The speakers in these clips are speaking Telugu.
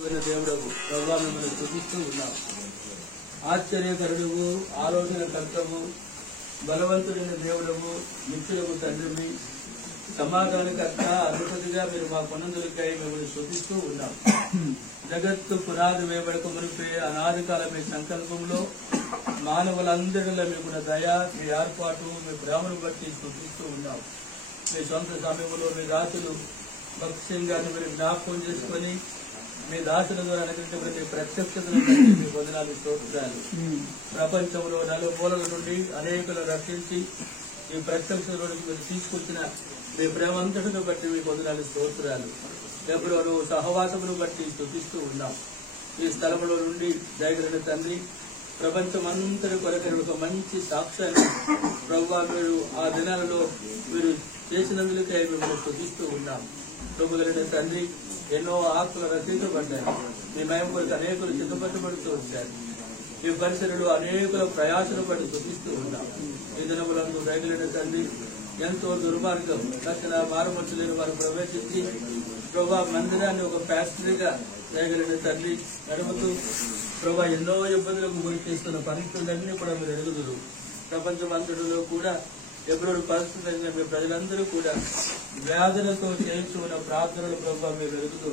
దేవుడకు ప్రభావ మిమ్మల్ని స్తుతిస్తూ ఉన్నాం. ఆశ్చర్యకరుడువు, ఆలోచన కర్తవు, బలవంతుడైన దేవుడవు, నిత్యులకు తండ్రివి, సమాధానకర్త, అధిపతిగా మీరు మా కొనందులకై మిమ్మల్ని స్తుతిస్తూ ఉన్నాం. జగత్తు పునాది వేయబడక మునిపే అనాది కాల మీ సంకల్పంలో మానవులందరిలో మీకున్న దయ, మీ ఏర్పాటు, మీ ప్రేమను బట్టి స్తుతిస్తూ ఉన్నాం. మీ సొంత సమయంలో మీ దాసులు భక్ష్యంగాన్ని మీరు జ్ఞాపకం చేసుకొని మీ దాసుల ద్వారా అనుగ్రహించబడిన ప్రత్యక్షతను బట్టి మీ వదనాలు స్తోత్రాలు. ప్రపంచంలో నలుమూలల నుండి అనేకులను రక్షించి ఈ ప్రత్యక్షతలోకి మీరు తీసుకొచ్చిన మీ ప్రేమంతటిని బట్టి మీ వదనాలు స్తోత్రాలు. ఎప్పుడో సహవాసమును బట్టి స్తుతిస్తూ ఉన్నాం. ఈ స్థలంలో నుండి దయగలిగిన తండ్రి, ప్రపంచమంతటి కొరకు ఒక మంచి సాక్ష్యాన్ని ప్రభువా మీరు ఆ దినాలలో మీరు చేసినందులకై మిమ్మల్ని స్తుతిస్తూ ఉన్నాం. ప్రభుగలిగిన తండ్రి, ఎన్నో ఆత్మలు రచించబడ్డాయి. మీ మయం కొరకు అనేకులు సిద్ధపరచబడుతూ వచ్చారు. ఈ పరిసరలో అనేకుల ప్రయాసను పడి స్తుతిస్తూ ఉన్నాం. ఈ దినములందు దయగలిగిన తండ్రి, ఎంతో దుర్మార్గం రక్షణ మారుమూర్చి లేని వారు ప్రవేశించి ప్రభా మందిరాన్ని ఒక ఫ్యాక్టరీగా దయగలిగిన తండ్రి నడుపుతూ ప్రభా ఎన్నో ఇబ్బందులకు గురి చేస్తున్న పరిస్థితులన్నీ కూడా మీరు ఎరుగుదురు. ప్రపంచమంతటిలో కూడా ఎప్పుడు పరిస్థితులైన మీ ప్రజలందరూ కూడా వ్యాధులతో చేస్తున్న ప్రార్థనలు ప్రభావ మీరు ఎరుగుతూ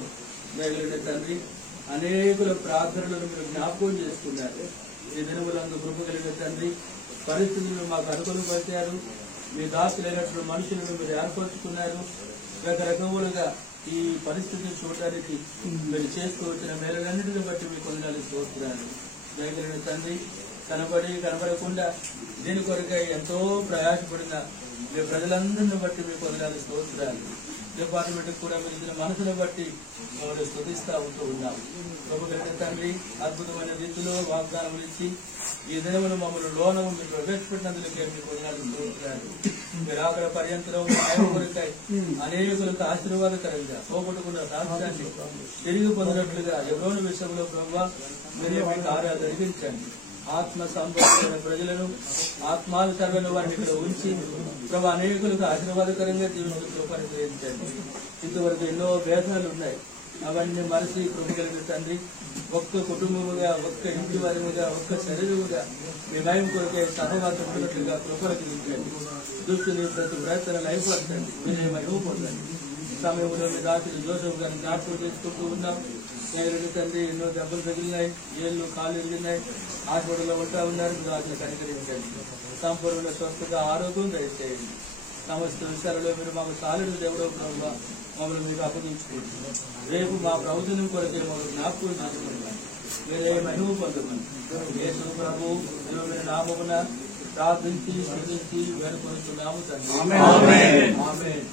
దయగలిగిన తండ్రి అనేకుల ప్రార్థనలను మీరు జ్ఞాపకం చేసుకున్నారు. ఈ దినములందు కృప కలిగిన తండ్రి, పరిస్థితులను మాకు అనుకూలపరిచారు. మీ దాసులైనటువంటి మనుషులను మీరు ఏర్పరచుకున్నారు. రకరకములుగా ఈ పరిస్థితిని చూడడానికి మీరు చేస్తూ వచ్చిన మేలన్నింటిని బట్టి మీ కొందనాలు స్తోత్రాలు. దయగలిగిన తండ్రి, కనబడకుండా దీని కొరకై ఎంతో ప్రయాసపడిన మీ ప్రజలందరిని బట్టి మీ కొందనాలు స్తోత్రాలు. డిపార్ట్మెంట్ కూడా మీరు ఇచ్చిన మనసును బట్టి మమ్మల్ని స్తుతిస్తా ఉంటూ ఉన్నాం. ప్రభుత్వ తండ్రి, అద్భుతమైన రీతిలో వాగ్దానం ఇచ్చి ఈ దినమును మమ్మల్ని లోనము మీరు ప్రవేశపెట్టినందుకే మీ కొందనాలు స్తోత్రాలు. మీరు అక్కడ పర్యంతరం ఆయన కొరకై అనేకులకు ఆశీర్వాదకరంగా పోగొట్టుకున్న రాష్ట్రాన్ని తిరిగి పొందినట్లుగా ఎవరోని విషయంలో ప్రభావ మీరే మీ కార్యాలు జరిగించండి. ఆత్మ సంబంధమైన ప్రజలను ఆత్మానుసరమైన వారిని ఇక్కడ ఉంచి ప్రభు అనేకులకు ఆశీర్వాదకరంగా జీవితంలో పరిచయించండి. ఇంతవరకు ఎన్నో భేదాలు ఉన్నాయి, అవన్నీ మరచి కృప కలిగిన తండ్రి, ఒక్క కుటుంబముగా, ఒక్క ఇంటి వారిగా, ఒక్క శరీరముగా మీ భయం కొరకే సహవాసం ఉన్నట్లుగా కృపలకు నింపండి. దుష్టుని ప్రతి ప్రయత్నాలు అయిపోతండి, మీరే మహిమ పొందండి. సమయంలో మీ దాసులు జోసెఫ్ గారిని జ్ఞాపకం చేసుకుంటూ ఉన్నాం. దయగలిగిన తండ్రి, ఎన్నో దెబ్బలు తగిలినాయి, ఏళ్ళు కాళ్ళు ఎరిగినాయి, హాస్పిటల్లో ఉంటా ఉన్నారు. మీరు వాటిని కనికరించండి. సంపూర్ణ స్వస్థత, ఆరోగ్యం దయచేయండి. సమస్త విషయాలలో మీరు మాకు సాలుడు దేవుడో ప్రభావ మమ్మల్ని మీకు అప్పగించుకుంటున్నాం. రేపు మా ప్రభుత్వం కొరకే మమ్మల్ని జ్ఞాపకం చేసుకుంటున్నాం. మీరే మహిమ పొందమని యేసు ప్రభు నామమున ప్రార్థించి స్తుతించి వేడుకొనుచున్నాము తండ్రి. ఆమేన్.